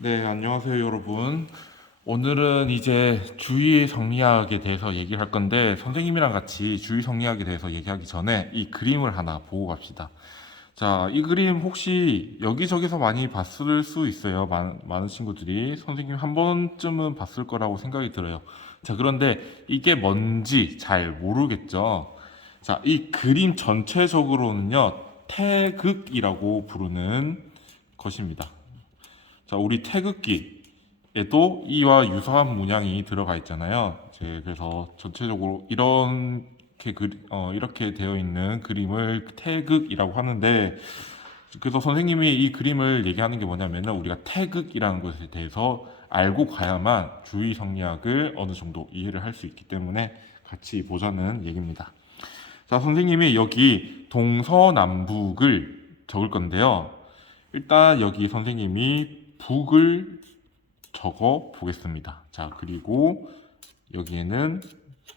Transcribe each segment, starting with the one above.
네, 안녕하세요, 여러분. 오늘은 이제 주의 성리학에 대해서 얘기를 할 건데, 선생님이랑 같이 주의 성리학에 대해서 얘기하기 전에 이 그림을 하나 보고 갑시다. 자, 이 그림 혹시 여기저기서 많이 봤을 수 있어요. 많은 친구들이. 선생님 한 번쯤은 봤을 거라고 생각이 들어요. 자, 그런데 이게 뭔지 잘 모르겠죠. 자, 이 그림 전체적으로는요, 태극이라고 부르는 것입니다. 자, 우리 태극기에도 이와 유사한 문양이 들어가 있잖아요. 그래서 전체적으로 이렇게 되어 있는 그림을 태극이라고 하는데, 그래서 선생님이 이 그림을 얘기하는 게 뭐냐면은 우리가 태극이라는 것에 대해서 알고 가야만 주의 성리학을 어느 정도 이해를 할 수 있기 때문에 같이 보자는 얘기입니다. 자, 선생님이 여기 동서남북을 적을 건데요. 일단 여기 선생님이 북을 적어 보겠습니다. 자, 그리고 여기에는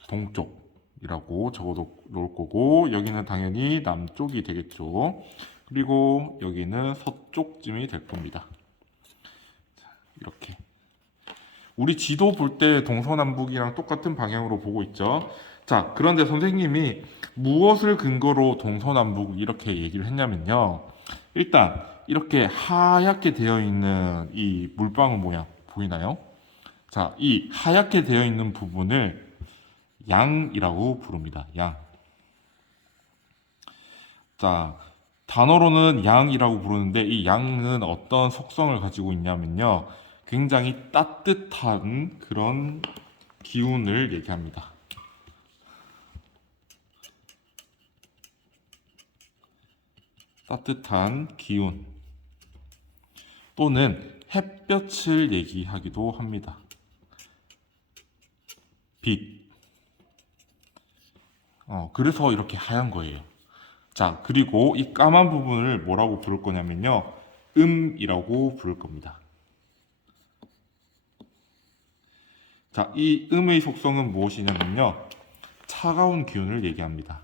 동쪽이라고 적어 놓을 거고, 여기는 당연히 남쪽이 되겠죠. 그리고 여기는 서쪽쯤이 될 겁니다. 이렇게. 우리 지도 볼 때 동서남북이랑 똑같은 방향으로 보고 있죠. 자, 그런데 선생님이 무엇을 근거로 동서남북 이렇게 얘기를 했냐면요. 일단 이렇게 하얗게 되어 있는 이 물방울 모양 보이나요? 자, 이 하얗게 되어 있는 부분을 양이라고 부릅니다. 양. 자, 단어로는 양이라고 부르는데 이 양은 어떤 속성을 가지고 있냐면요. 굉장히 따뜻한 그런 기운을 얘기합니다. 따뜻한 기운 또는 햇볕을 얘기하기도 합니다. 빛. 그래서 이렇게 하얀 거예요. 자, 그리고 이 까만 부분을 뭐라고 부를 거냐면요. 음이라고 부를 겁니다. 자, 이 음의 속성은 무엇이냐면요. 차가운 기운을 얘기합니다.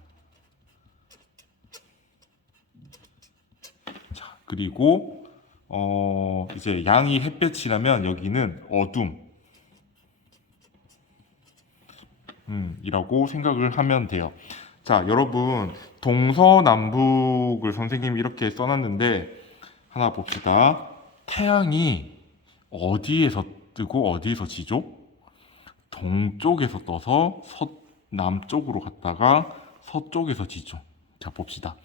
자, 그리고 이제 양이 햇볕이라면 여기는 어둠 이라고 생각을 하면 돼요. 자, 여러분 동서남북을 선생님이 이렇게 써놨는데 하나 봅시다. 태양이 어디에서 뜨고 어디에서 지죠? 동쪽에서 떠서 남쪽으로 갔다가 서쪽에서 지죠. 자, 봅시다.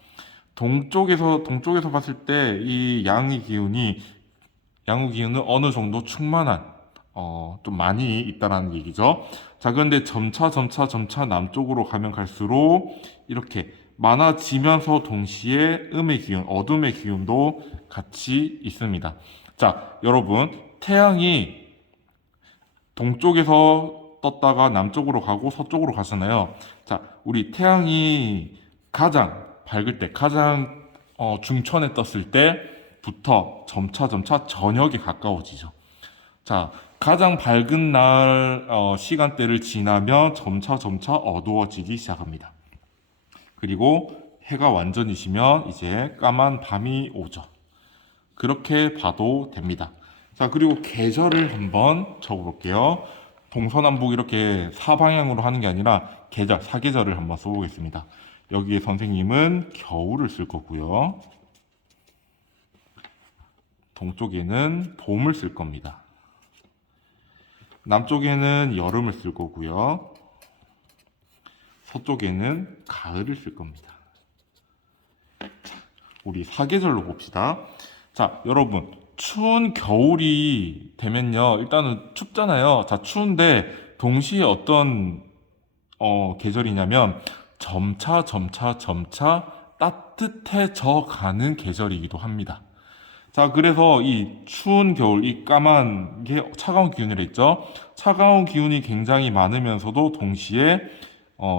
동쪽에서 봤을 때 이 양의 기운은 어느 정도 충만한 좀 많이 있다라는 얘기죠. 자, 그런데 점차 남쪽으로 가면 갈수록 이렇게 많아지면서 동시에 음의 기운, 어둠의 기운도 같이 있습니다. 자, 여러분, 태양이 동쪽에서 떴다가 남쪽으로 가고 서쪽으로 가잖아요. 자, 우리 태양이 가장 밝을 때, 가장 중천에 떴을 때부터 점차 저녁에 가까워지죠. 자, 가장 밝은 날 시간대를 지나면 점차 어두워지기 시작합니다. 그리고 해가 완전히 지면 이제 까만 밤이 오죠. 그렇게 봐도 됩니다. 자, 그리고 계절을 한번 적어볼게요. 동서남북 이렇게 사방향으로 하는 게 아니라 사계절을 한번 써보겠습니다. 여기에 선생님은 겨울을 쓸 거고요. 동쪽에는 봄을 쓸 겁니다. 남쪽에는 여름을 쓸 거고요. 서쪽에는 가을을 쓸 겁니다. 자, 우리 사계절로 봅시다. 자, 여러분, 추운 겨울이 되면요, 일단은 춥잖아요. 자, 추운데 동시에 어떤 계절이냐면 점차 따뜻해져 가는 계절이기도 합니다. 자, 그래서 이 추운 겨울, 이 까만 게 차가운 기운이라 했죠. 차가운 기운이 굉장히 많으면서도 동시에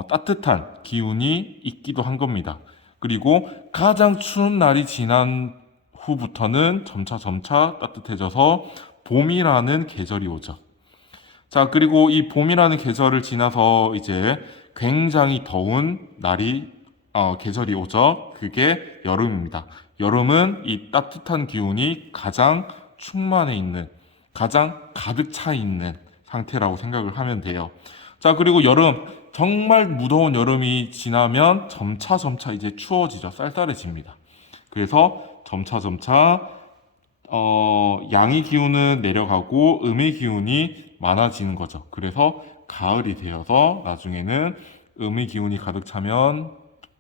따뜻한 기운이 있기도 한 겁니다. 그리고 가장 추운 날이 지난 후부터는 점차 따뜻해져서 봄이라는 계절이 오죠. 자, 그리고 이 봄이라는 계절을 지나서 이제 굉장히 더운 계절이 오죠. 그게 여름입니다. 여름은 이 따뜻한 기운이 가장 충만해 있는 가장 가득 차 있는 상태라고 생각을 하면 돼요. 자, 그리고 여름, 정말 무더운 여름이 지나면 점차 이제 추워지죠. 쌀쌀해집니다. 그래서 점차 양의 기운은 내려가고 음의 기운이 많아지는 거죠. 그래서 가을이 되어서 나중에는 음의 기운이 가득 차면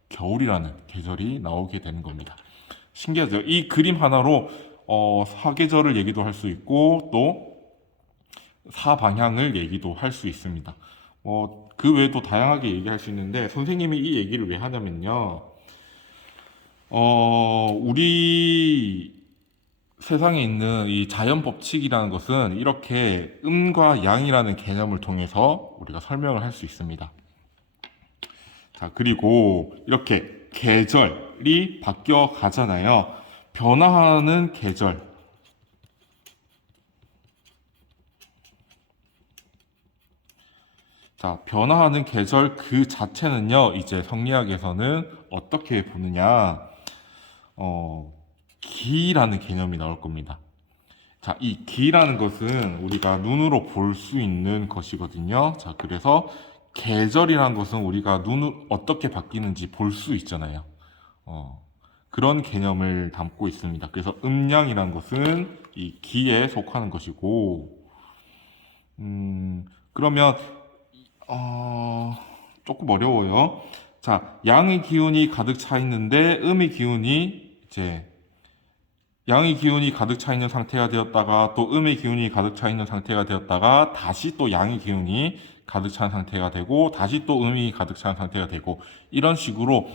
겨울이라는 계절이 나오게 되는 겁니다. 신기하죠? 이 그림 하나로 사계절을 얘기도 할 수 있고 또 사방향을 얘기도 할 수 있습니다. 그 외에도 다양하게 얘기할 수 있는데 선생님이 이 얘기를 왜 하냐면요. 우리 세상에 있는 이 자연 법칙이라는 것은 이렇게 음과 양이라는 개념을 통해서 우리가 설명을 할 수 있습니다. 자, 그리고 이렇게 계절이 바뀌어 가잖아요. 변화하는 계절. 자, 변화하는 계절 그 자체는요, 이제 성리학에서는 어떻게 보느냐, 기라는 개념이 나올 겁니다. 자, 이 기라는 것은 우리가 눈으로 볼 수 있는 것이거든요. 자, 그래서 계절이라는 것은 우리가 눈으로 어떻게 바뀌는지 볼 수 있잖아요. 그런 개념을 담고 있습니다. 그래서 음양이라는 것은 이 기에 속하는 것이고, 그러면 조금 어려워요. 자, 양의 기운이 가득 차 있는데 음의 기운이 이제 양의 기운이 가득 차 있는 상태가 되었다가 또 음의 기운이 가득 차 있는 상태가 되었다가 다시 또 양의 기운이 가득 찬 상태가 되고 다시 또 음이 가득 찬 상태가 되고 이런 식으로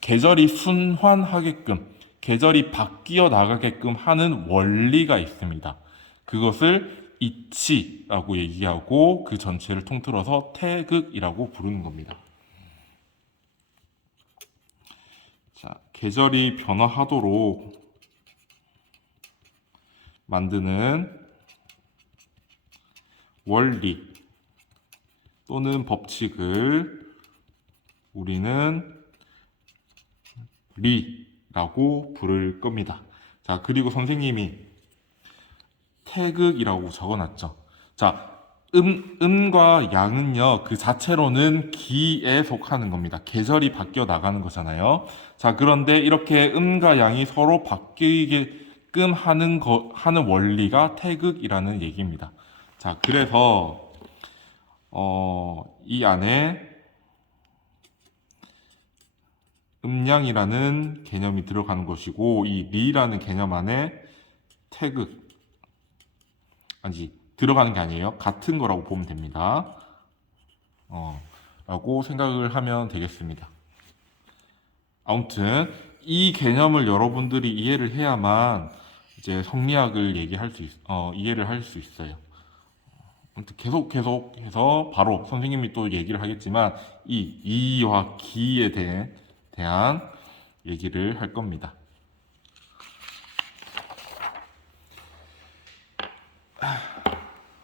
계절이 순환하게끔 계절이 바뀌어 나가게끔 하는 원리가 있습니다. 그것을 이치라고 얘기하고 그 전체를 통틀어서 태극이라고 부르는 겁니다. 자, 계절이 변화하도록 만드는 원리 또는 법칙을 우리는 리라고 부를 겁니다. 자, 그리고 선생님이 태극이라고 적어놨죠. 자, 음과 양은요, 그 자체로는 기에 속하는 겁니다. 계절이 바뀌어 나가는 거잖아요. 자, 그런데 이렇게 음과 양이 서로 바뀌게끔 하는 원리가 태극이라는 얘기입니다. 자, 그래서, 이 안에 음양이라는 개념이 들어가는 것이고, 이 리라는 개념 안에 태극, 아니, 들어가는 게 아니에요. 같은 거라고 보면 됩니다. 라고 생각을 하면 되겠습니다. 아무튼 이 개념을 여러분들이 이해를 해야만 이제 성리학을 이해를 할 수 있어요. 아무튼 계속해서 바로 선생님이 또 얘기를 하겠지만 이 이와 기에 대한 얘기를 할 겁니다.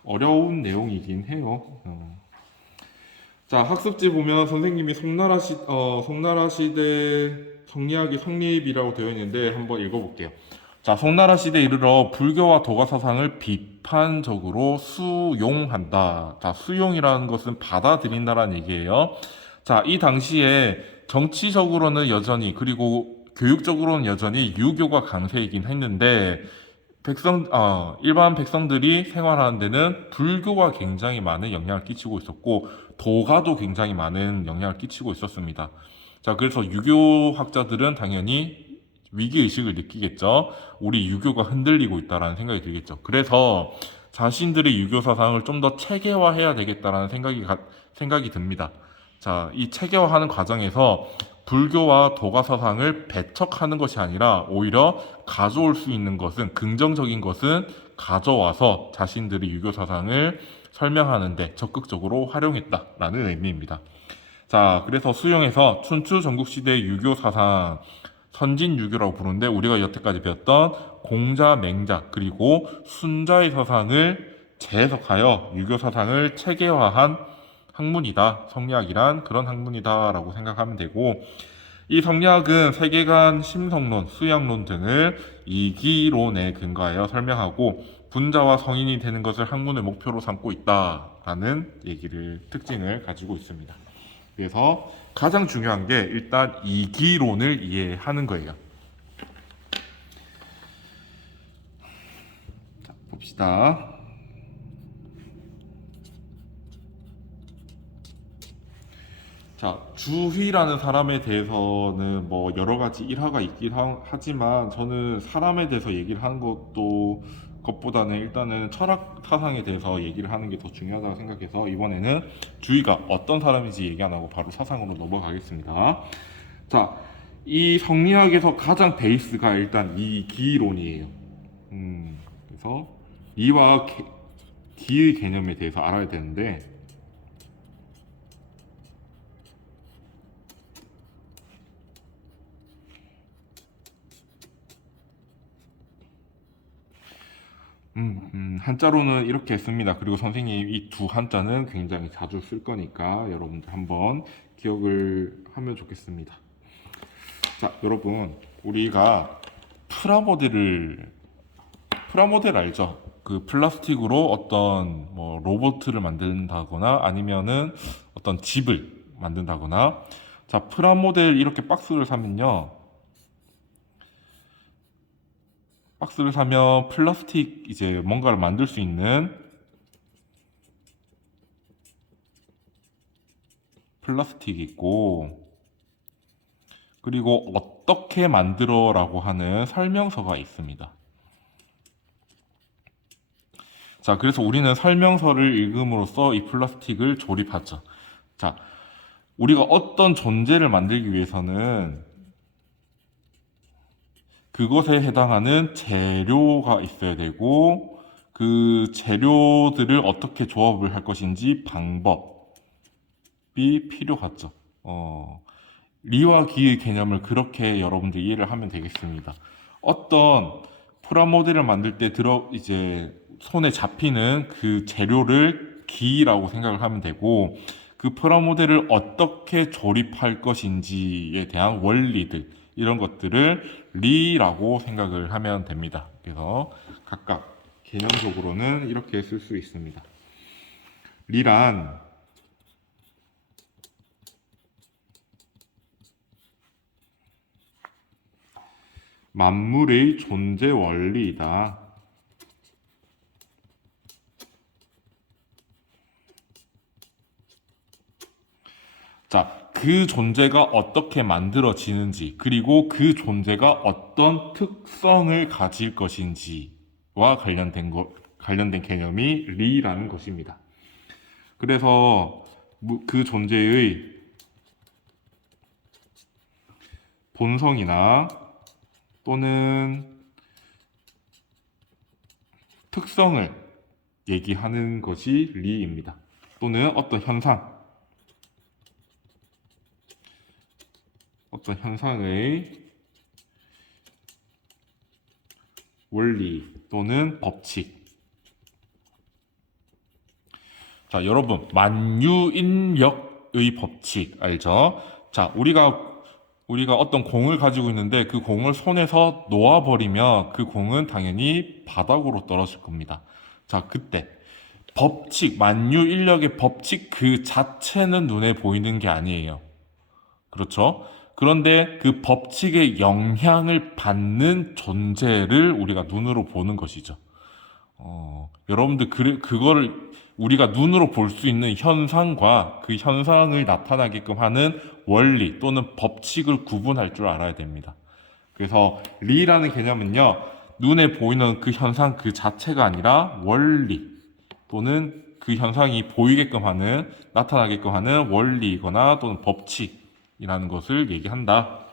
어려운 내용이긴 해요. 자, 학습지 보면 선생님이 송나라 시대 성리학이 성립이라고 되어 있는데 한번 읽어볼게요. 자, 송나라 시대에 이르러 불교와 도가 사상을 비판적으로 수용한다. 자, 수용이라는 것은 받아들인다라는 얘기예요. 자, 이 당시에 정치적으로는 여전히 그리고 교육적으로는 여전히 유교가 강세이긴 했는데 일반 백성들이 생활하는 데는 불교가 굉장히 많은 영향을 끼치고 있었고, 도가도 굉장히 많은 영향을 끼치고 있었습니다. 자, 그래서 유교학자들은 당연히 위기의식을 느끼겠죠. 우리 유교가 흔들리고 있다라는 생각이 들겠죠. 그래서 자신들의 유교 사상을 좀 더 체계화해야 되겠다라는 생각이 듭니다. 자, 이 체계화하는 과정에서 불교와 도가 사상을 배척하는 것이 아니라 오히려 가져올 수 있는 것은 긍정적인 것은 가져와서 자신들의 유교 사상을 설명하는데 적극적으로 활용했다라는 의미입니다. 자, 그래서 수용해서 춘추 전국시대 유교 사상 선진유교라고 부르는데 우리가 여태까지 배웠던 공자, 맹자 그리고 순자의 사상을 재해석하여 유교 사상을 체계화한 학문이다. 성리학이란 그런 학문이다라고 생각하면 되고, 이 성리학은 세계관, 심성론, 수양론 등을 이기론에 근거하여 설명하고 분자와 성인이 되는 것을 학문의 목표로 삼고 있다라는 특징을 가지고 있습니다. 그래서 가장 중요한 게 일단 이기론을 이해하는 거예요. 자, 봅시다. 자, 주희라는 사람에 대해서는 뭐 여러 가지 일화가 있긴 하지만 저는 사람에 대해서 얘기를 하는 것보다는 일단은 철학 사상에 대해서 얘기를 하는 게 더 중요하다고 생각해서 이번에는 주희가 어떤 사람인지 얘기 안 하고 바로 사상으로 넘어가겠습니다. 자, 이 성리학에서 가장 베이스가 일단 이기론이에요. 그래서 이와 기의 개념에 대해서 알아야 되는데 한자로는 이렇게 씁니다. 그리고 선생님 이 두 한자는 굉장히 자주 쓸 거니까 여러분들 한번 기억을 하면 좋겠습니다. 자, 여러분 우리가 프라모델 알죠? 그 플라스틱으로 어떤 뭐 로봇을 만든다거나 아니면은 어떤 집을 만든다거나 자, 프라모델 이렇게 박스를 사면요. 박스를 사면 플라스틱 이제 뭔가를 만들 수 있는 플라스틱이 있고 그리고 어떻게 만들어라고 하는 설명서가 있습니다. 자, 그래서 우리는 설명서를 읽음으로써 이 플라스틱을 조립하죠. 자, 우리가 어떤 존재를 만들기 위해서는 그것에 해당하는 재료가 있어야 되고 그 재료들을 어떻게 조합을 할 것인지 방법이 필요하죠. 리와 기의 개념을 그렇게 여러분들 이해를 하면 되겠습니다. 어떤 프라모델을 만들 때 이제 손에 잡히는 그 재료를 기라고 생각을 하면 되고 그 프라모델을 어떻게 조립할 것인지에 대한 원리들 이런 것들을 리라고 생각을 하면 됩니다. 그래서 각각 개념적으로는 이렇게 쓸 수 있습니다. 리란 만물의 존재 원리이다. 자, 그 존재가 어떻게 만들어지는지, 그리고 그 존재가 어떤 특성을 가질 것인지와 관련된 개념이 리라는 것입니다. 그래서 그 존재의 본성이나 또는 특성을 얘기하는 것이 리입니다. 또는 어떤 현상의 원리 또는 법칙. 자, 여러분, 만유인력의 법칙 알죠? 자, 우리가 어떤 공을 가지고 있는데 그 공을 손에서 놓아버리면 그 공은 당연히 바닥으로 떨어질 겁니다. 자, 그때 만유인력의 법칙 그 자체는 눈에 보이는 게 아니에요. 그렇죠? 그런데 그 법칙의 영향을 받는 존재를 우리가 눈으로 보는 것이죠. 여러분들 그거를 우리가 눈으로 볼 수 있는 현상과 그 현상을 나타나게끔 하는 원리 또는 법칙을 구분할 줄 알아야 됩니다. 그래서 리라는 개념은요, 눈에 보이는 그 현상 그 자체가 아니라 원리 또는 그 현상이 나타나게끔 하는 원리이거나 또는 법칙이라는 것을 얘기한다.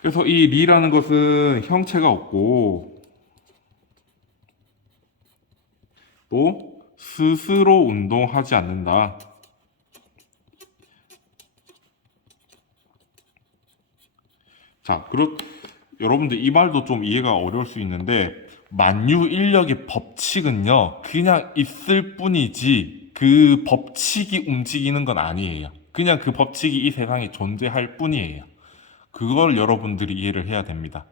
그래서 이 리라는 것은 형체가 없고 또 스스로 운동하지 않는다. 자, 여러분들 이 말도 좀 이해가 어려울 수 있는데 만유인력의 법칙은요 그냥 있을 뿐이지 그 법칙이 움직이는 건 아니에요. 그냥 그 법칙이 이 세상에 존재할 뿐이에요. 그걸 여러분들이 이해를 해야 됩니다.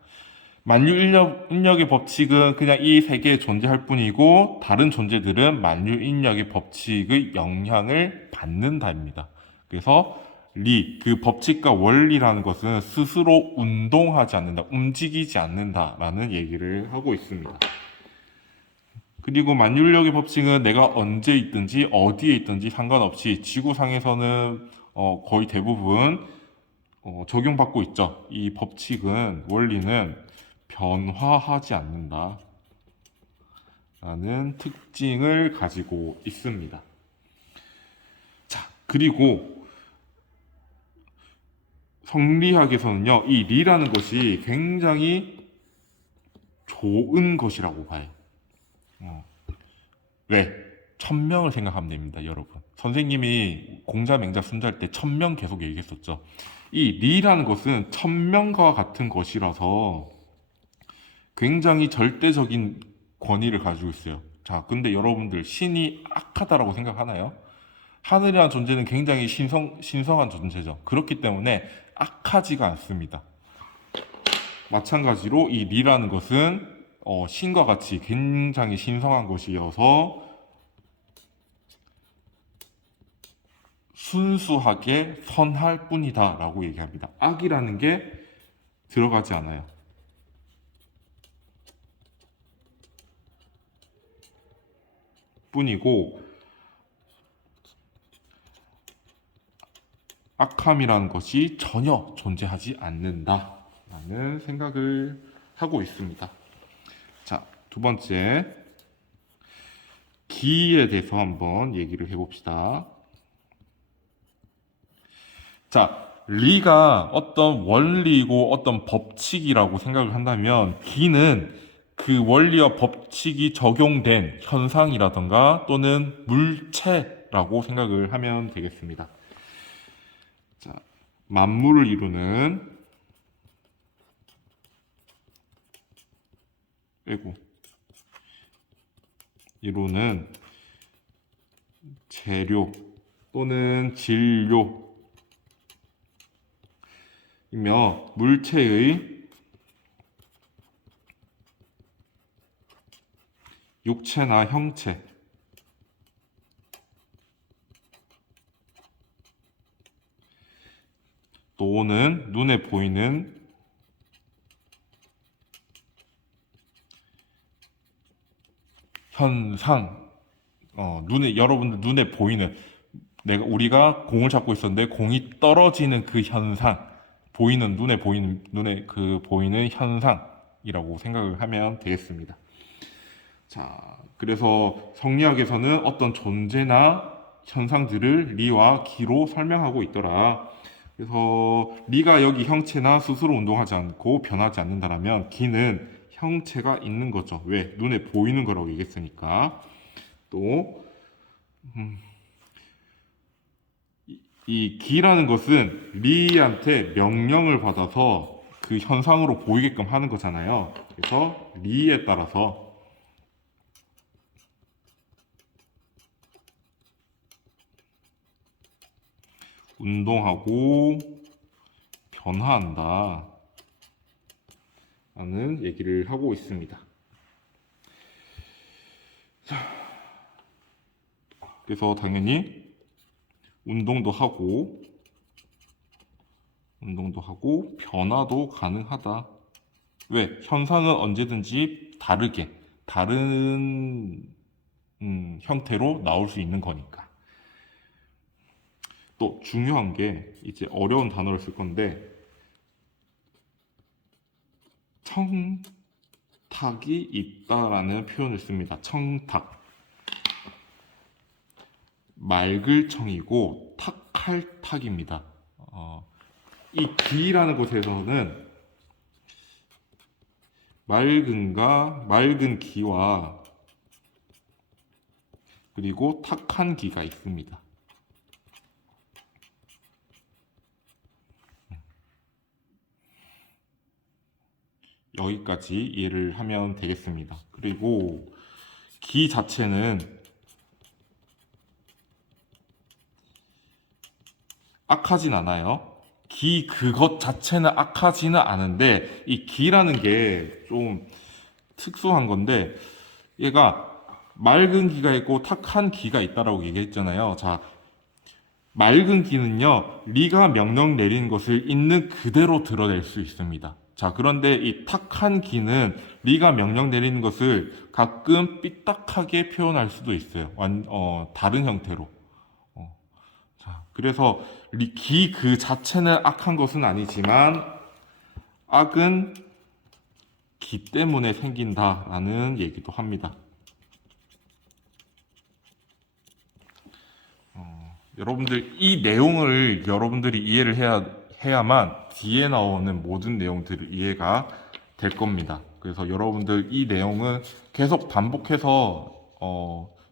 만유인력의 법칙은 그냥 이 세계에 존재할 뿐이고 다른 존재들은 만유인력의 법칙의 영향을 받는다입니다. 그래서 그 법칙과 원리라는 것은 스스로 운동하지 않는다, 움직이지 않는다라는 얘기를 하고 있습니다. 그리고 만유인력의 법칙은 내가 언제 있든지 어디에 있든지 상관없이 지구상에서는 거의 대부분 적용받고 있죠. 이 법칙은, 원리는 변화하지 않는다 라는 특징을 가지고 있습니다. 자, 그리고 성리학에서는요, 이 리라는 것이 굉장히 좋은 것이라고 봐요. 왜? 천명을 생각하면 됩니다, 여러분. 선생님이 공자맹자 순자할 때 천명 계속 얘기했었죠. 이 리라는 것은 천명과 같은 것이라서 굉장히 절대적인 권위를 가지고 있어요. 자, 근데 여러분들 신이 악하다라고 생각하나요? 하늘이라는 존재는 굉장히 신성한 존재죠. 그렇기 때문에 악하지가 않습니다. 마찬가지로 이 리라는 것은 신과 같이 굉장히 신성한 것이어서 순수하게 선할 뿐이다 라고 얘기합니다. 악이라는 게 들어가지 않아요. 뿐이고, 악함이라는 것이 전혀 존재하지 않는다 라는 생각을 하고 있습니다. 자, 두 번째, 기에 대해서 한번 얘기를 해봅시다. 자, 리가 어떤 원리고 어떤 법칙이라고 생각을 한다면 기는 그 원리와 법칙이 적용된 현상이라던가 또는 물체라고 생각을 하면 되겠습니다. 자, 만물을 이루는 재료 또는 진료이며 물체의 육체나 형체 또는 눈에 보이는 현상, 여러분들 눈에 보이는, 우리가 공을 잡고 있었는데 공이 떨어지는 그 현상, 눈에 보이는 현상이라고 생각을 하면 되겠습니다. 자, 그래서 성리학에서는 어떤 존재나 현상들을 리와 기로 설명하고 있더라. 그래서 리가 여기 형체나 스스로 운동하지 않고 변하지 않는다라면 기는 형체가 있는 거죠. 왜? 눈에 보이는 거라고 얘기했으니까. 또 이 기라는 것은 리한테 명령을 받아서 그 현상으로 보이게끔 하는 거잖아요. 그래서 리에 따라서 운동하고 변화한다 라는 얘기를 하고 있습니다. 그래서 당연히 운동도 하고 변화도 가능하다. 왜? 현상은 언제든지 다른 형태로 나올 수 있는 거니까. 또 중요한 게 이제 어려운 단어를 쓸 건데 청탁이 있다라는 표현을 씁니다. 청탁. 맑을 청이고 탁할 탁입니다. 이 기라는 곳에서는 맑은 기와 그리고 탁한 기가 있습니다. 여기까지 이해를 하면 되겠습니다. 그리고 기 자체는 악하진 않아요. 기 그것 자체는 악하지는 않은데 이 기라는 게 좀 특수한 건데 얘가 맑은 기가 있고 탁한 기가 있다라고 얘기했잖아요. 자, 맑은 기는요, 리가 명령 내린 것을 있는 그대로 드러낼 수 있습니다. 자, 그런데 이 탁한 기는 리가 명령 내리는 것을 가끔 삐딱하게 표현할 수도 있어요. 다른 형태로. 어, 자, 그래서 기 그 자체는 악한 것은 아니지만 악은 기 때문에 생긴다라는 얘기도 합니다. 여러분들 이 내용을 여러분들이 이해를 해야만 뒤에 나오는 모든 내용들을 이해가 될 겁니다. 그래서 여러분들 이 내용은 계속 반복해서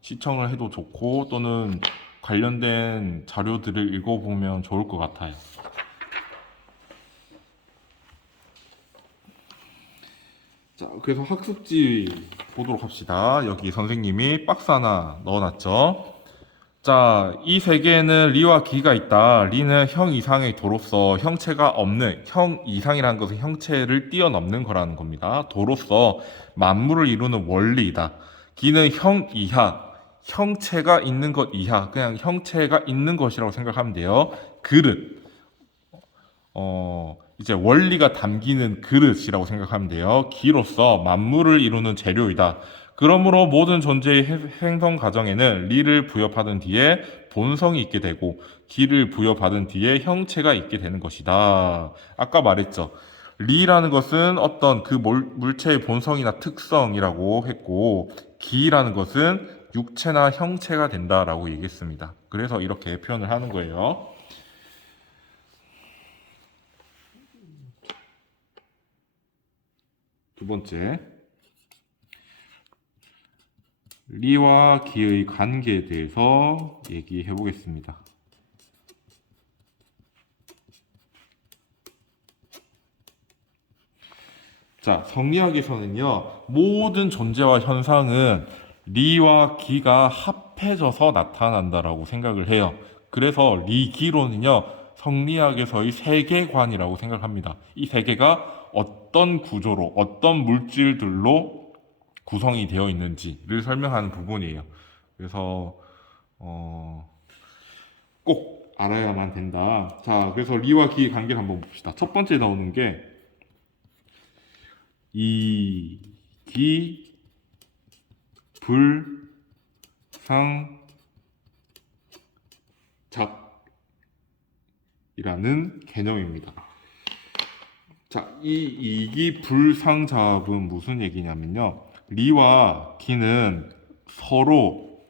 시청을 해도 좋고 또는 관련된 자료들을 읽어보면 좋을 것 같아요. 자, 그래서 학습지 보도록 합시다. 여기 선생님이 박스 하나 넣어놨죠. 자, 이 세계에는 리와 기가 있다. 리는 형 이상의 도로서 형체가 없는, 형 이상이라는 것은 형체를 뛰어넘는 거라는 겁니다. 도로서 만물을 이루는 원리이다. 기는 형 이하, 형체가 있는 것 이하, 그냥 형체가 있는 것이라고 생각하면 돼요. 그릇, 이제 원리가 담기는 그릇이라고 생각하면 돼요. 기로서 만물을 이루는 재료이다. 그러므로 모든 존재의 행성 과정에는 리를 부여받은 뒤에 본성이 있게 되고 기를 부여받은 뒤에 형체가 있게 되는 것이다. 아까 말했죠. 리라는 것은 어떤 그 물체의 본성이나 특성이라고 했고 기라는 것은 육체나 형체가 된다라고 얘기했습니다. 그래서 이렇게 표현을 하는 거예요. 두 번째, 리와 기의 관계에 대해서 얘기해 보겠습니다. 자, 성리학에서는요, 모든 존재와 현상은 리와 기가 합해져서 나타난다라고 생각을 해요. 그래서 리기론은요, 성리학에서의 세계관이라고 생각합니다. 이 세계가 어떤 구조로, 어떤 물질들로 구성이 되어 있는지를 설명하는 부분이에요. 그래서 꼭 알아야만 된다. 자, 그래서 리와 기의 관계를 한번 봅시다. 첫 번째 나오는 게 이, 기, 불, 상, 잡이라는 개념입니다. 자, 이 이기불상잡은 무슨 얘기냐면요. 리와 기는 서로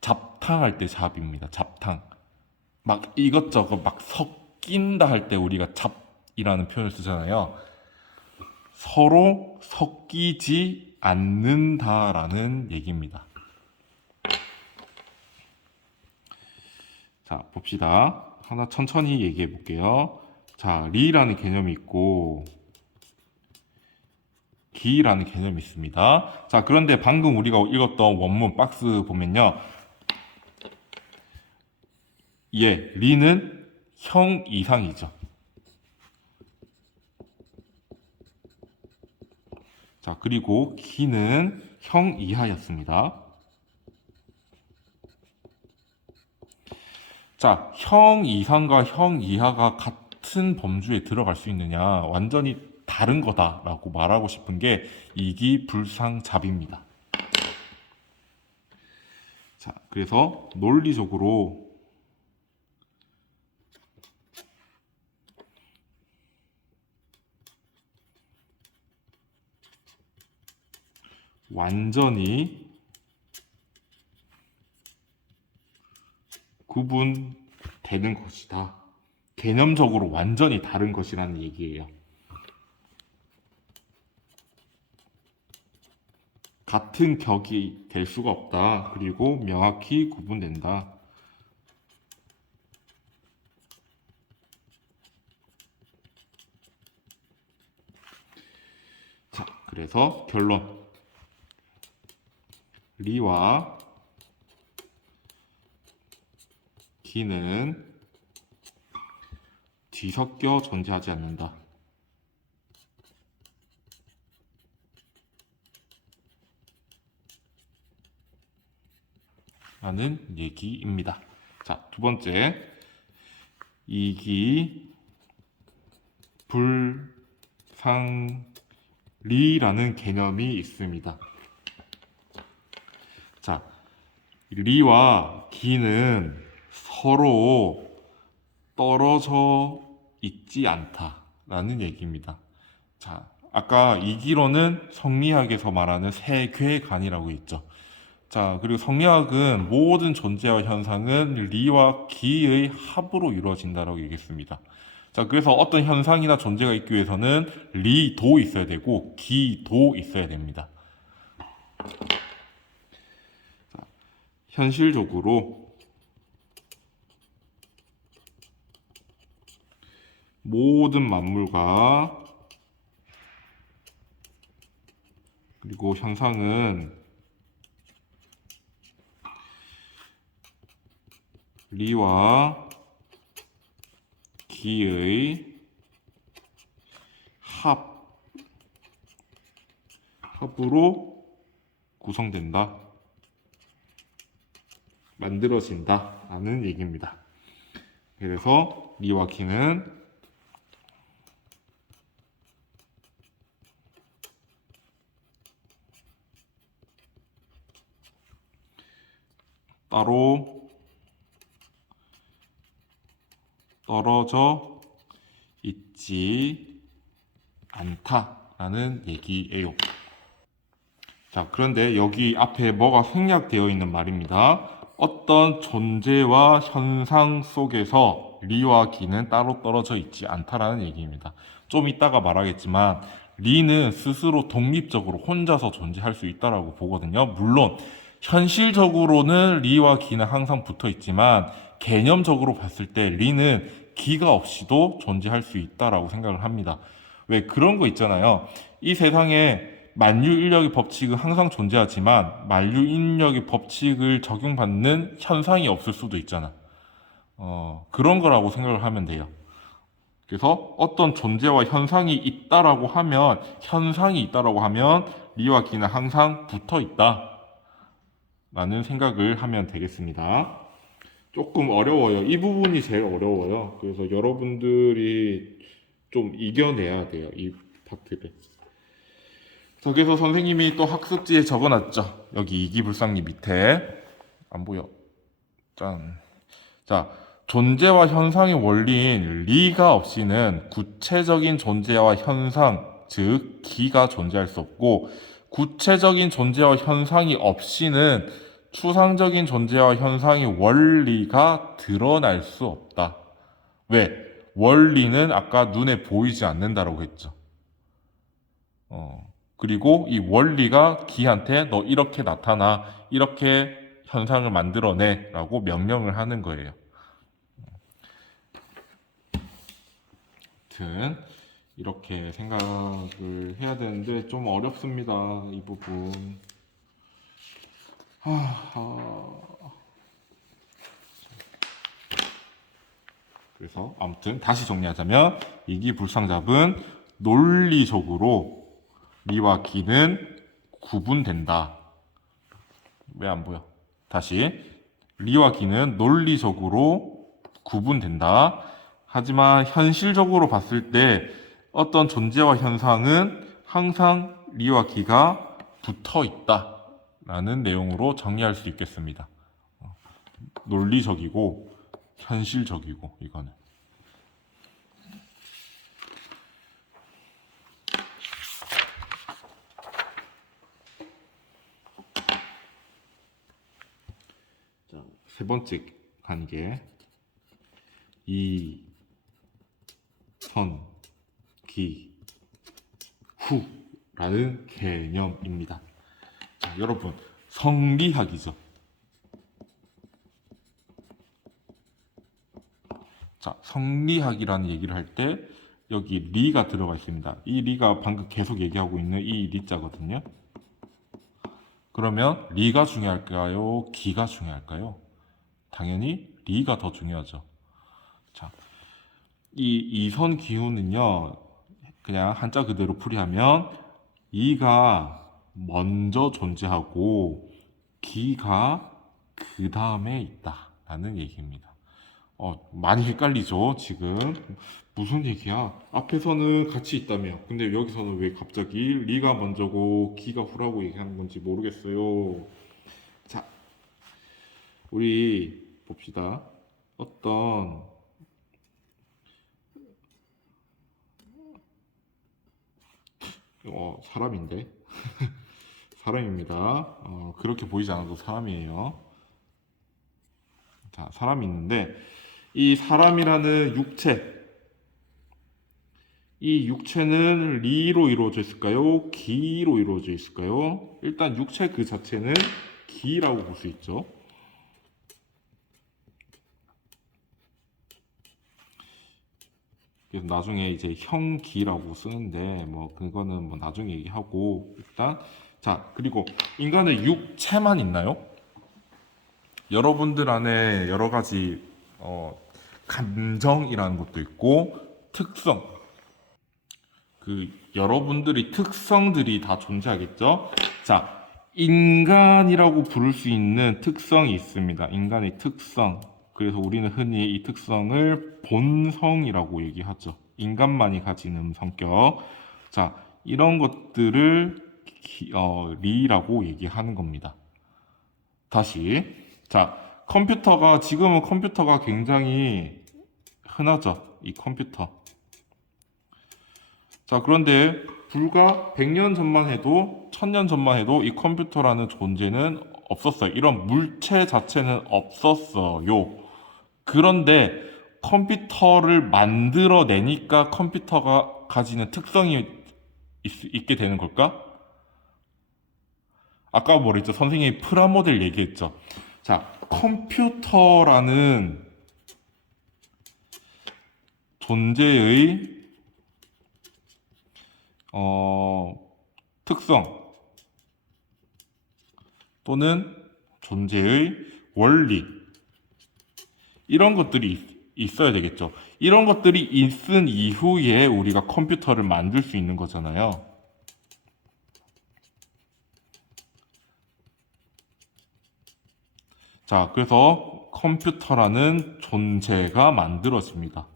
잡탕할 때 잡입니다. 잡탕. 막 이것저것 막 섞인다 할 때 우리가 잡이라는 표현을 쓰잖아요. 서로 섞이지 않는다라는 얘기입니다. 자, 봅시다. 하나 천천히 얘기해 볼게요. 자, 리라는 개념이 있고 기라는 개념이 있습니다. 자, 그런데 방금 우리가 읽었던 원문 박스 보면요. 리는 형 이상이죠. 자, 그리고 기는 형 이하였습니다. 자, 형 이상과 형 이하가 같은 범주에 들어갈 수 있느냐? 완전히 다른 거다라고 말하고 싶은 게 이기불상잡입니다. 자, 그래서 논리적으로 완전히 구분되는 것이다. 개념적으로 완전히 다른 것이라는 얘기예요. 같은 격이 될 수가 없다. 그리고 명확히 구분된다. 자, 그래서 결론. 리와 기는 뒤섞여 존재하지 않는다 라는 얘기입니다. 자, 두 번째, 이기 불상리라는 개념이 있습니다. 자, 리와 기는 서로 떨어져 있지 않다라는 얘기입니다. 자, 아까 이기로는 성리학에서 말하는 세계관이라고 있죠. 자, 그리고 성리학은 모든 존재와 현상은 리와 기의 합으로 이루어진다라고 얘기했습니다. 자, 그래서 어떤 현상이나 존재가 있기 위해서는 리도 있어야 되고 기도 있어야 됩니다. 자, 현실적으로 모든 만물과 그리고 현상은 리와 기의 합으로 구성된다, 만들어진다 라는 얘기입니다. 그래서 리와 기는 따로 떨어져 있지 않다라는 얘기예요. 자, 그런데 여기 앞에 뭐가 생략되어 있는 말입니다. 어떤 존재와 현상 속에서 리와 기는 따로 떨어져 있지 않다라는 얘기입니다. 좀 이따가 말하겠지만 리는 스스로 독립적으로 혼자서 존재할 수 있다라고 보거든요. 물론 현실적으로는 리와 기는 항상 붙어 있지만 개념적으로 봤을 때 리는 기가 없이도 존재할 수 있다라고 생각을 합니다. 왜 그런 거 있잖아요. 이 세상에 만유인력의 법칙은 항상 존재하지만 만유인력의 법칙을 적용받는 현상이 없을 수도 있잖아. 그런 거라고 생각을 하면 돼요. 그래서 어떤 존재와 현상이 있다라고 하면 리와 기는 항상 붙어 있다 라는 생각을 하면 되겠습니다. 조금 어려워요. 이 부분이 제일 어려워요. 그래서 여러분들이 좀 이겨내야 돼요, 이 파트를. 저기서 선생님이 또 학습지에 적어놨죠. 여기 이기불상리 밑에 안 보여. 짠. 자, 존재와 현상의 원리인 리가 없이는 구체적인 존재와 현상, 즉 기가 존재할 수 없고, 구체적인 존재와 현상이 없이는 추상적인 존재와 현상의 원리가 드러날 수 없다. 왜? 원리는 아까 눈에 보이지 않는다라고 했죠. 그리고 이 원리가 기한테 너 이렇게 나타나, 이렇게 현상을 만들어내 라고 명령을 하는 거예요. 아무튼 이렇게 생각을 해야 되는데 좀 어렵습니다, 이 부분. 그래서 아무튼 다시 정리하자면 이기불상잡은 논리적으로 리와 기는 구분된다. 왜 안 보여? 다시, 리와 기는 논리적으로 구분된다. 하지만 현실적으로 봤을 때 어떤 존재와 현상은 항상 리와 기가 붙어 있다 라는 내용으로 정리할 수 있겠습니다. 논리적이고 현실적이고, 이거는. 자, 세 번째 관계, 이, 선, 기, 후라는 개념입니다. 자, 여러분, 성리학이죠. 자, 성리학이라는 얘기를 할 때 여기 리가 들어가 있습니다. 이 리가 방금 계속 얘기하고 있는 이 리자거든요. 그러면 리가 중요할까요? 기가 중요할까요? 당연히 리가 더 중요하죠. 자, 이 이선 기후는요, 그냥 한자 그대로 풀이하면 이가 먼저 존재하고 기가 그 다음에 있다라는 얘기입니다. 많이 헷갈리죠, 지금. 무슨 얘기야? 앞에서는 같이 있다며. 근데 여기서는 왜 갑자기 리가 먼저고 기가 후라고 얘기하는 건지 모르겠어요. 자, 우리 봅시다. 어떤 사람인데 사람입니다. 그렇게 보이지 않아도 사람이에요. 자, 사람이 있는데 이 사람이라는 육체, 이 육체는 리로 이루어져 있을까요? 기로 이루어져 있을까요? 일단 육체 그 자체는 기라고 볼 수 있죠. 그래서 나중에 이제 형기라고 쓰는데 뭐 그거는 뭐 나중에 얘기하고 일단 자, 그리고 인간의 육체만 있나요? 여러분들 안에 여러 가지 감정이라는 것도 있고 특성, 그 여러분들이 특성들이 다 존재하겠죠? 자, 인간이라고 부를 수 있는 특성이 있습니다. 인간의 특성. 그래서 우리는 흔히 이 특성을 본성이라고 얘기하죠. 인간만이 가지는 성격. 자, 이런 것들을 리라고 얘기하는 겁니다. 다시. 자, 지금은 컴퓨터가 굉장히 흔하죠. 이 컴퓨터. 자, 그런데 불과 100년 전만 해도, 1000년 전만 해도 이 컴퓨터라는 존재는 없었어요. 이런 물체 자체는 없었어요. 그런데 컴퓨터를 만들어내니까 컴퓨터가 가지는 특성이 있게 되는 걸까? 아까 뭐랬죠? 선생님이 프라모델 얘기했죠. 자, 컴퓨터라는 존재의 특성 또는 존재의 원리 이런 것들이 있어야 되겠죠. 이런 것들이 있은 이후에 우리가 컴퓨터를 만들 수 있는 거잖아요. 자, 그래서 컴퓨터라는 존재가 만들어집니다.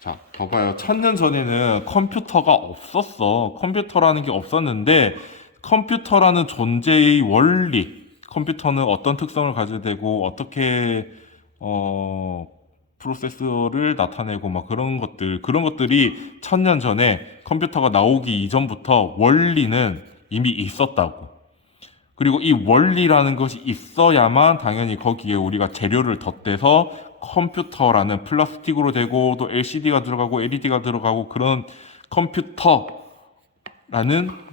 자, 봐봐요. 1000년 전에는 컴퓨터가 없었어. 컴퓨터라는 게 없었는데, 컴퓨터라는 존재의 원리, 컴퓨터는 어떤 특성을 가져야 되고, 어떻게, 프로세서를 나타내고, 막 그런 것들이 1000년 전에 컴퓨터가 나오기 이전부터 원리는 이미 있었다고. 그리고 이 원리라는 것이 있어야만 당연히 거기에 우리가 재료를 덧대서 컴퓨터라는 플라스틱으로 되고 또 LCD가 들어가고 LED가 들어가고 그런 컴퓨터라는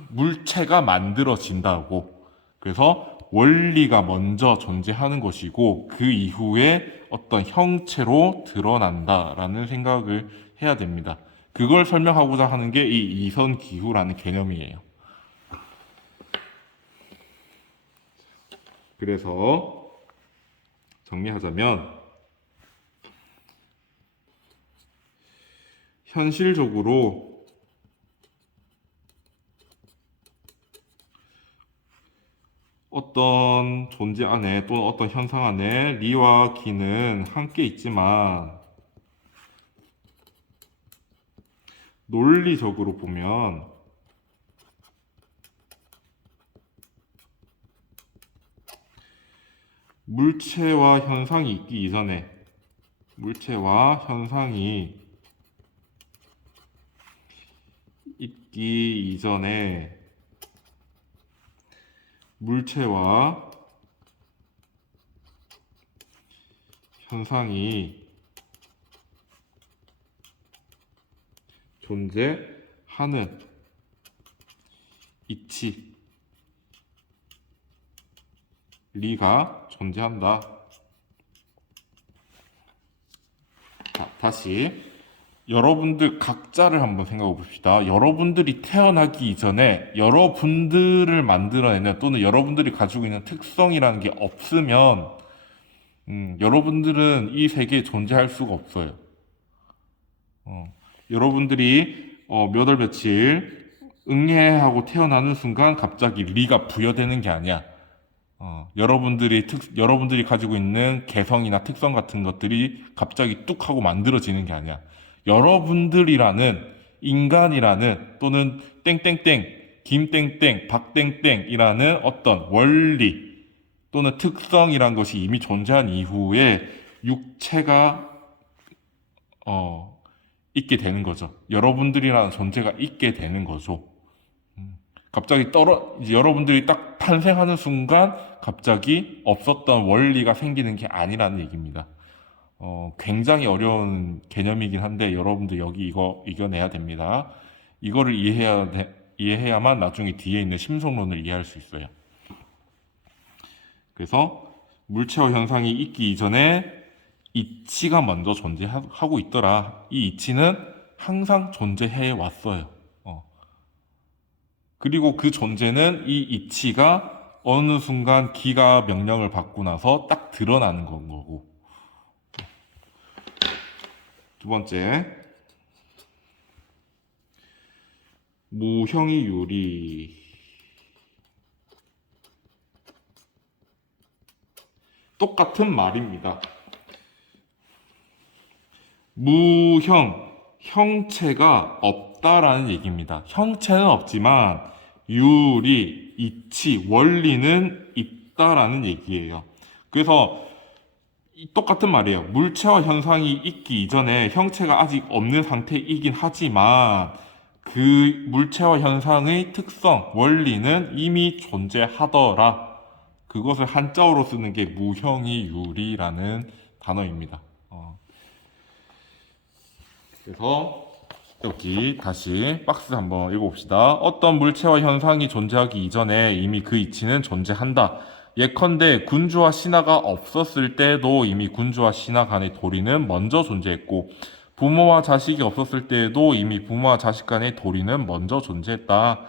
물체가 만들어진다고. 그래서 원리가 먼저 존재하는 것이고 그 이후에 어떤 형체로 드러난다라는 생각을 해야 됩니다. 그걸 설명하고자 하는 게 이 이선 기후라는 개념이에요. 그래서 정리하자면 현실적으로 어떤 존재 안에 또는 어떤 현상 안에 리와 기는 함께 있지만 논리적으로 보면 물체와 현상이 있기 이전에 물체와 현상이 있기 이전에 물체와 현상이 존재하는 이치 리가 존재한다. 자, 다시 여러분들 각자를 한번 생각해 봅시다. 여러분들이 태어나기 이전에 여러분들을 만들어내는 또는 여러분들이 가지고 있는 특성이라는 게 없으면 여러분들은 이 세계에 존재할 수가 없어요. 여러분들이 몇 월 며칠 응애하고 태어나는 순간 갑자기 리가 부여되는 게 아니야. 여러분들이 가지고 있는 개성이나 특성 같은 것들이 갑자기 뚝 하고 만들어지는 게 아니야. 여러분들이라는 인간이라는 또는 땡땡땡, 김땡땡, 박땡땡이라는 어떤 원리 또는 특성이란 것이 이미 존재한 이후에 육체가 있게 되는 거죠. 여러분들이라는 존재가 있게 되는 거죠. 갑자기 이제 여러분들이 딱 탄생하는 순간 갑자기 없었던 원리가 생기는 게 아니라는 얘기입니다. 굉장히 어려운 개념이긴 한데 여러분들 여기 이거 이겨내야 됩니다. 이거를 이해해야만 나중에 뒤에 있는 심성론을 이해할 수 있어요. 그래서 물체화 현상이 있기 이전에 이치가 먼저 존재하고 있더라. 이 이치는 항상 존재해 왔어요. 그리고 그 존재는 이 이치가 어느 순간 기가 명령을 받고 나서 딱 드러나는 건 거고. 두 번째, 무형의 유리. 똑같은 말입니다. 무형, 형체가 없다라는 얘기입니다. 형체는 없지만 유리, 이치, 원리는 있다라는 얘기예요. 그래서 똑같은 말이에요. 물체화 현상이 있기 이전에 형체가 아직 없는 상태이긴 하지만 그 물체화 현상의 특성, 원리는 이미 존재하더라. 그것을 한자어로 쓰는 게 무형의 유리라는 단어입니다. 그래서 여기 다시 박스 한번 읽어봅시다. 어떤 물체와 현상이 존재하기 이전에 이미 그 이치는 존재한다. 예컨대 군주와 신하가 없었을 때도 이미 군주와 신하 간의 도리는 먼저 존재했고 부모와 자식이 없었을 때에도 이미 부모와 자식 간의 도리는 먼저 존재했다.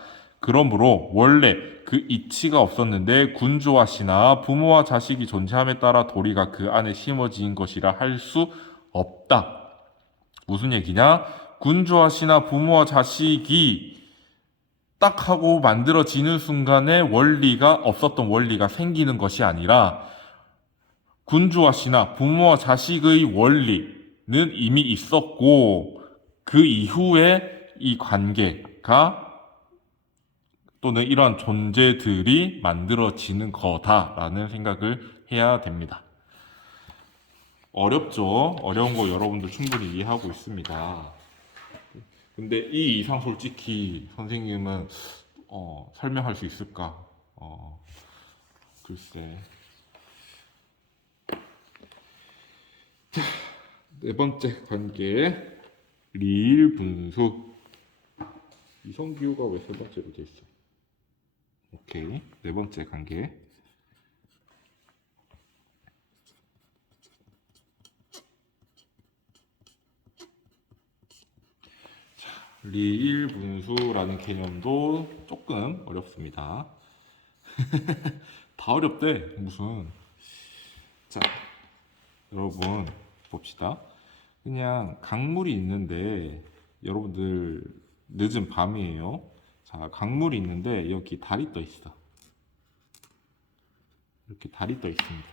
그러므로 원래 그 이치가 없었는데 군주와 신하, 부모와 자식이 존재함에 따라 도리가 그 안에 심어진 것이라 할 수 없다. 무슨 얘기냐? 군주와 신하, 부모와 자식이 딱 하고 만들어지는 순간에 없었던 원리가 생기는 것이 아니라 군주와 신하, 부모와 자식의 원리는 이미 있었고 그 이후에 이 관계가 또는 이러한 존재들이 만들어지는 거다라는 생각을 해야 됩니다. 어렵죠? 어려운 거 여러분들 충분히 이해하고 있습니다. 근데 이 이상 솔직히 선생님은 설명할 수 있을까? 글쎄. 자, 네 번째 관계 리일 분수. 이성기호가 왜 세 번째로 돼 있어? 오케이, 네 번째 관계. 리일 분수라는 개념도 조금 어렵습니다. 다 어렵대, 무슨. 자, 여러분, 봅시다. 그냥 강물이 있는데, 여러분들, 늦은 밤이에요. 자, 강물이 있는데, 여기 달이 떠 있어. 이렇게 달이 떠 있습니다.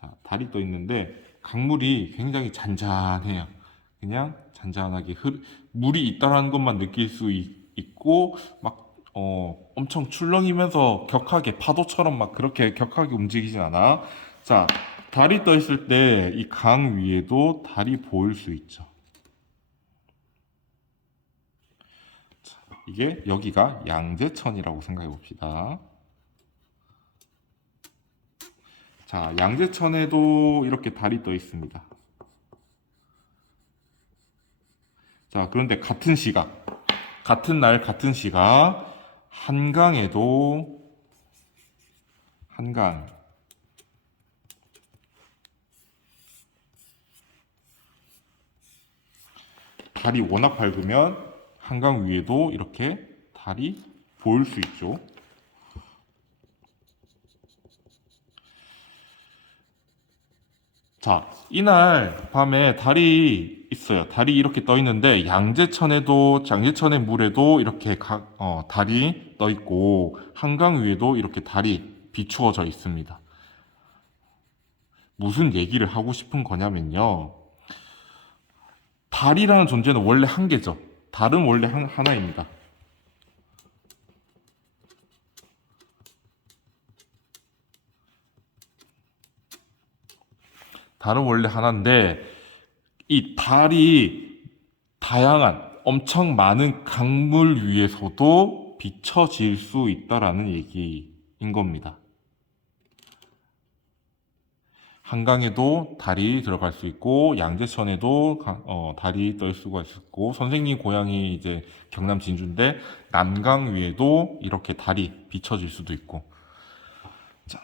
자, 달이 떠 있는데, 강물이 굉장히 잔잔해요. 그냥 잔잔하게 물이 있다는 것만 느낄 수 있고 막 엄청 출렁이면서 격하게 파도처럼 막 그렇게 격하게 움직이진 않아. 자, 달이 떠 있을 때 이 강 위에도 달이 보일 수 있죠. 자, 이게 여기가 양재천이라고 생각해 봅시다. 자, 양재천에도 이렇게 달이 떠 있습니다. 자, 그런데 같은 시각, 같은 날, 같은 시각, 한강에도, 한강, 달이 워낙 밝으면 한강 위에도 이렇게 달이 보일 수 있죠. 자, 이날 밤에 달이 있어요. 달이 이렇게 떠 있는데 양재천의 물에도 이렇게 달이 떠 있고 한강 위에도 이렇게 달이 비추어져 있습니다. 무슨 얘기를 하고 싶은 거냐면요. 달이라는 존재는 원래 한 개죠. 달은 원래 하나입니다. 달은 원래 하나인데 이 달이 다양한 엄청 많은 강물 위에서도 비춰질 수 있다라는 얘기인 겁니다. 한강에도 달이 들어갈 수 있고 양재천에도 달이 떠 수가 있고 선생님 고향이 이제 경남 진주인데 남강 위에도 이렇게 달이 비춰질 수도 있고 자,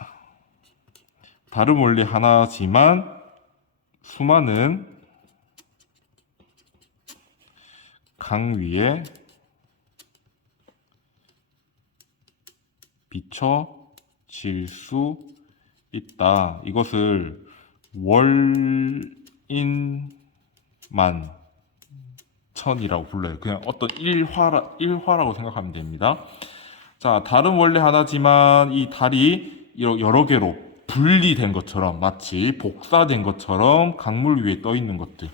달은 원래 하나지만 수많은 강 위에 비춰질 수 있다. 이것을 월인만천이라고 불러요. 그냥 어떤 일화라고 생각하면 됩니다. 자, 달은 원래 하나지만 이 달이 여러 개로 분리된 것처럼 마치 복사된 것처럼 강물 위에 떠 있는 것들.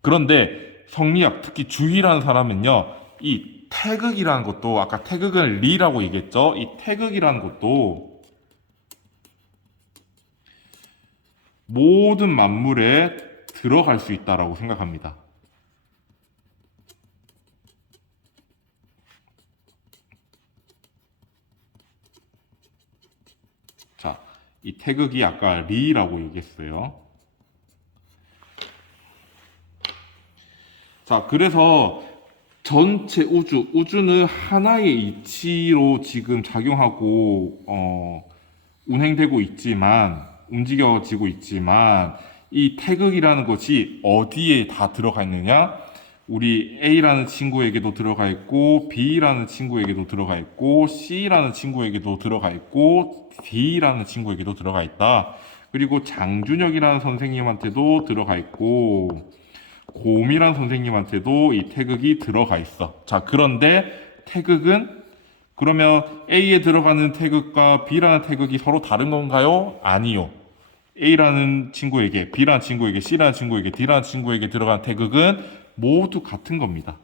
그런데 성리학, 특히 주희라는 사람은요, 이 태극이라는 것도 아까 태극은 리라고 얘기했죠. 이 태극이라는 것도 모든 만물에 들어갈 수 있다라고 생각합니다. 자, 이 태극이 아까 리라고 얘기했어요. 자, 그래서 전체 우주는 하나의 이치로 지금 작용하고, 운행되고 있지만, 움직여지고 있지만, 이 태극이라는 것이 어디에 다 들어가 있느냐? 우리 A라는 친구에게도 들어가 있고, B라는 친구에게도 들어가 있고, C라는 친구에게도 들어가 있고, D라는 친구에게도 들어가 있다. 그리고 장준혁이라는 선생님한테도 들어가 있고, 곰이란 선생님한테도 이 태극이 들어가 있어. 자, 그런데 태극은 그러면 A에 들어가는 태극과 B라는 태극이 서로 다른 건가요? 아니요. A라는 친구에게, B라는 친구에게, C라는 친구에게, D라는 친구에게 들어간 태극은 모두 같은 겁니다.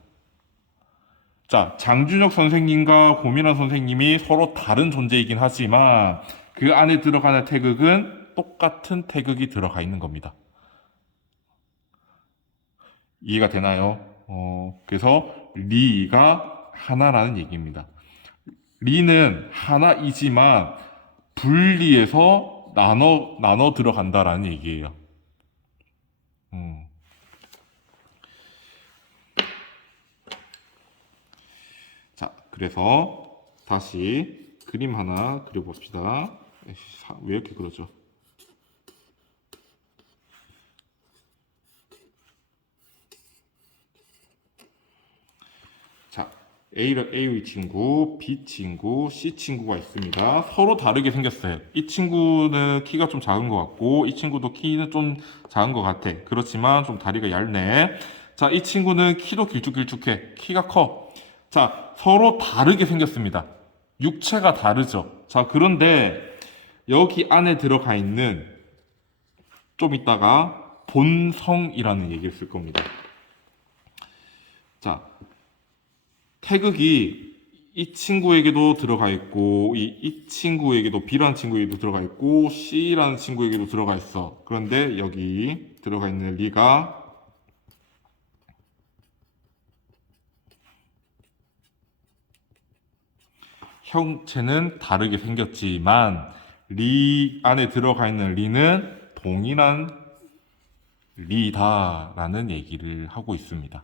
자, 장준혁 선생님과 곰이란 선생님이 서로 다른 존재이긴 하지만 그 안에 들어가는 태극은 똑같은 태극이 들어가 있는 겁니다. 이해가 되나요? 그래서 리가 하나라는 얘기입니다. 리는 하나이지만 분리해서 나눠 들어간다라는 얘기예요. 자, 그래서 다시 그림 하나 그려봅시다. 왜 이렇게 그러죠? 자, A의 친구, B 친구, C 친구가 있습니다. 서로 다르게 생겼어요. 이 친구는 키가 좀 작은 것 같고, 이 친구도 키는 좀 작은 것 같아. 그렇지만 좀 다리가 얇네. 자, 이 친구는 키도 길쭉길쭉해. 키가 커. 자, 서로 다르게 생겼습니다. 육체가 다르죠. 자, 그런데 여기 안에 들어가 있는 좀 이따가 본성이라는 얘기를 쓸 겁니다. 자, 태극이 이 친구에게도 들어가 있고 이 친구에게도 B라는 친구에게도 들어가 있고 C라는 친구에게도 들어가 있어. 그런데 여기 들어가 있는 리가 형체는 다르게 생겼지만 리 안에 들어가 있는 리는 동일한 리다라는 얘기를 하고 있습니다.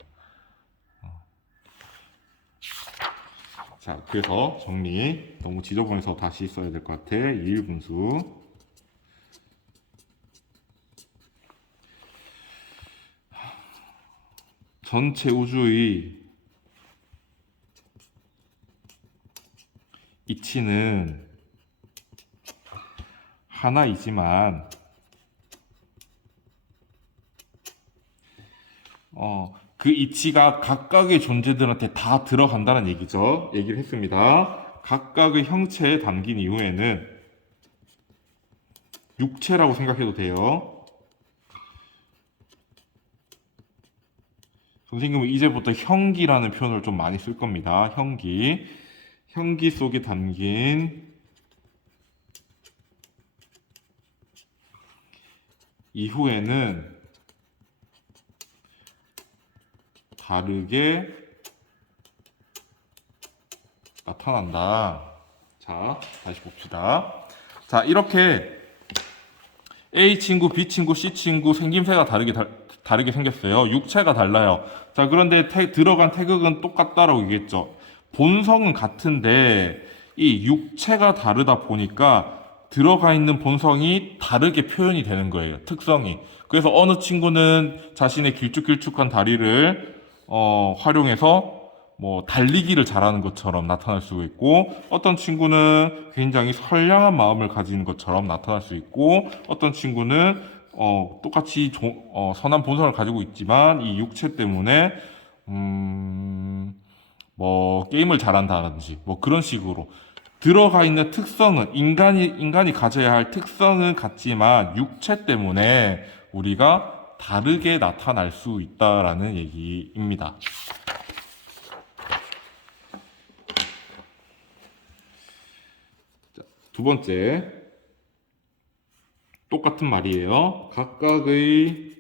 자, 그래서 정리 너무 지저분해서 다시 써야 될 것 같아. 이일분수. 전체 우주의 이치는 하나이지만 그 이치가 각각의 존재들한테 다 들어간다는 얘기죠. 얘기를 했습니다. 각각의 형체에 담긴 이후에는 육체라고 생각해도 돼요. 선생님은 이제부터 형기라는 표현을 좀 많이 쓸 겁니다. 형기. 형기 속에 담긴 이후에는 다르게 나타난다. 자, 다시 봅시다. 자, 이렇게 A 친구, B 친구, C 친구 생김새가 다르게 생겼어요. 육체가 달라요. 자, 그런데 들어간 태극은 똑같다라고 얘기했죠. 본성은 같은데 이 육체가 다르다 보니까 들어가 있는 본성이 다르게 표현이 되는 거예요. 특성이. 그래서 어느 친구는 자신의 길쭉길쭉한 다리를 활용해서 뭐 달리기를 잘하는 것처럼 나타날 수 있고, 어떤 친구는 굉장히 선량한 마음을 가진 것처럼 나타날 수 있고, 어떤 친구는 똑같이 선한 본성을 가지고 있지만 이 육체 때문에 뭐 게임을 잘한다든지 뭐 그런 식으로 들어가 있는 특성은 인간이 가져야 할 특성은 같지만 육체 때문에 우리가 다르게 나타날 수 있다라는 얘기입니다. 두 번째, 똑같은 말이에요. 각각의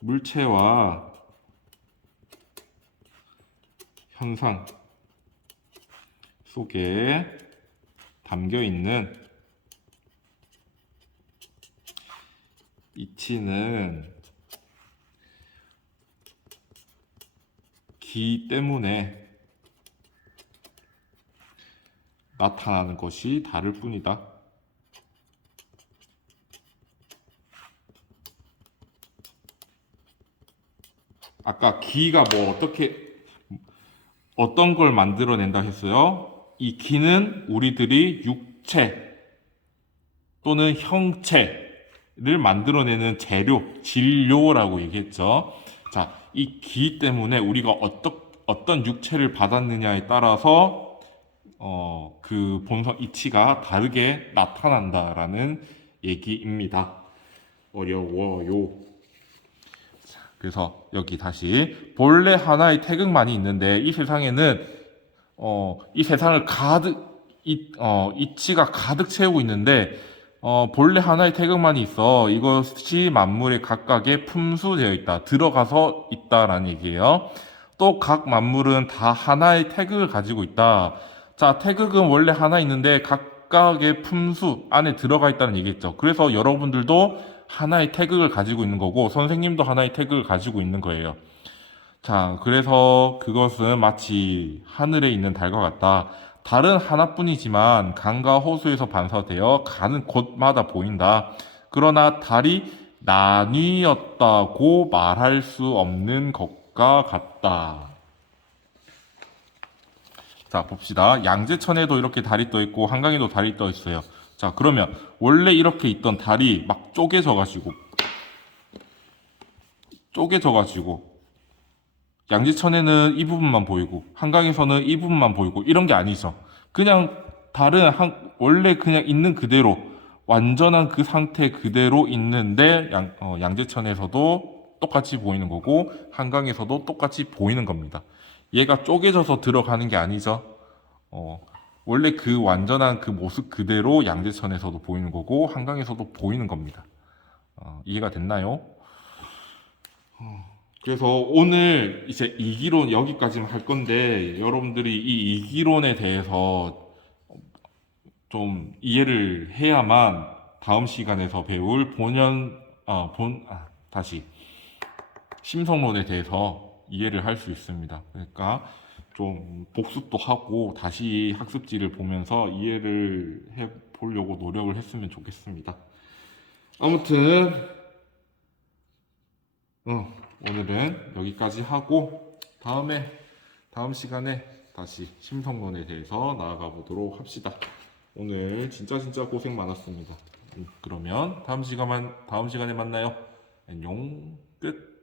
물체와 현상 속에 담겨 있는 이치는 기 때문에 나타나는 것이 다를 뿐이다. 아까 기가 뭐 어떤 걸 만들어낸다 했어요? 이 기는 우리들이 육체 또는 형체를 만들어내는 재료, 진료라고 얘기했죠. 자, 이 기 때문에 우리가 어떤 육체를 받았느냐에 따라서 그 본성 이치가 다르게 나타난다라는 얘기입니다. 어려워요. 자, 그래서 여기 다시 본래 하나의 태극만이 있는데 이 세상에는 이 세상을 이치가 가득 채우고 있는데 본래 하나의 태극만이 있어. 이것이 만물의 각각에 품수되어 있다. 들어가서 있다라는 얘기예요. 또 각 만물은 다 하나의 태극을 가지고 있다. 자, 태극은 원래 하나 있는데 각각의 품수 안에 들어가 있다는 얘기겠죠. 그래서 여러분들도 하나의 태극을 가지고 있는 거고 선생님도 하나의 태극을 가지고 있는 거예요. 자, 그래서 그것은 마치 하늘에 있는 달과 같다. 달은 하나뿐이지만 강과 호수에서 반사되어 가는 곳마다 보인다. 그러나 달이 나뉘었다고 말할 수 없는 것과 같다. 자, 봅시다. 양재천에도 이렇게 달이 떠 있고 한강에도 달이 떠 있어요. 자, 그러면 원래 이렇게 있던 달이 막 쪼개져가지고 양재천에는 이 부분만 보이고 한강에서는 이 부분만 보이고 이런 게 아니죠. 그냥 달은 원래 그냥 있는 그대로 완전한 그 상태 그대로 있는데 양재천에서도 똑같이 보이는 거고 한강에서도 똑같이 보이는 겁니다. 얘가 쪼개져서 들어가는 게 아니죠. 원래 그 완전한 그 모습 그대로 양재천에서도 보이는 거고 한강에서도 보이는 겁니다. 이해가 됐나요? 그래서 오늘 이제 이기론 여기까지만 할 건데 여러분들이 이 이기론에 대해서 좀 이해를 해야만 다음 시간에서 배울 다시 심성론에 대해서 이해를 할 수 있습니다. 그러니까 좀 복습도 하고 다시 학습지를 보면서 이해를 해 보려고 노력을 했으면 좋겠습니다. 아무튼 오늘은 여기까지 하고 다음 시간에 다시 심성론에 대해서 나아가 보도록 합시다. 오늘 진짜 고생 많았습니다. 그러면 다음 시간에 만나요. 안녕. 끝.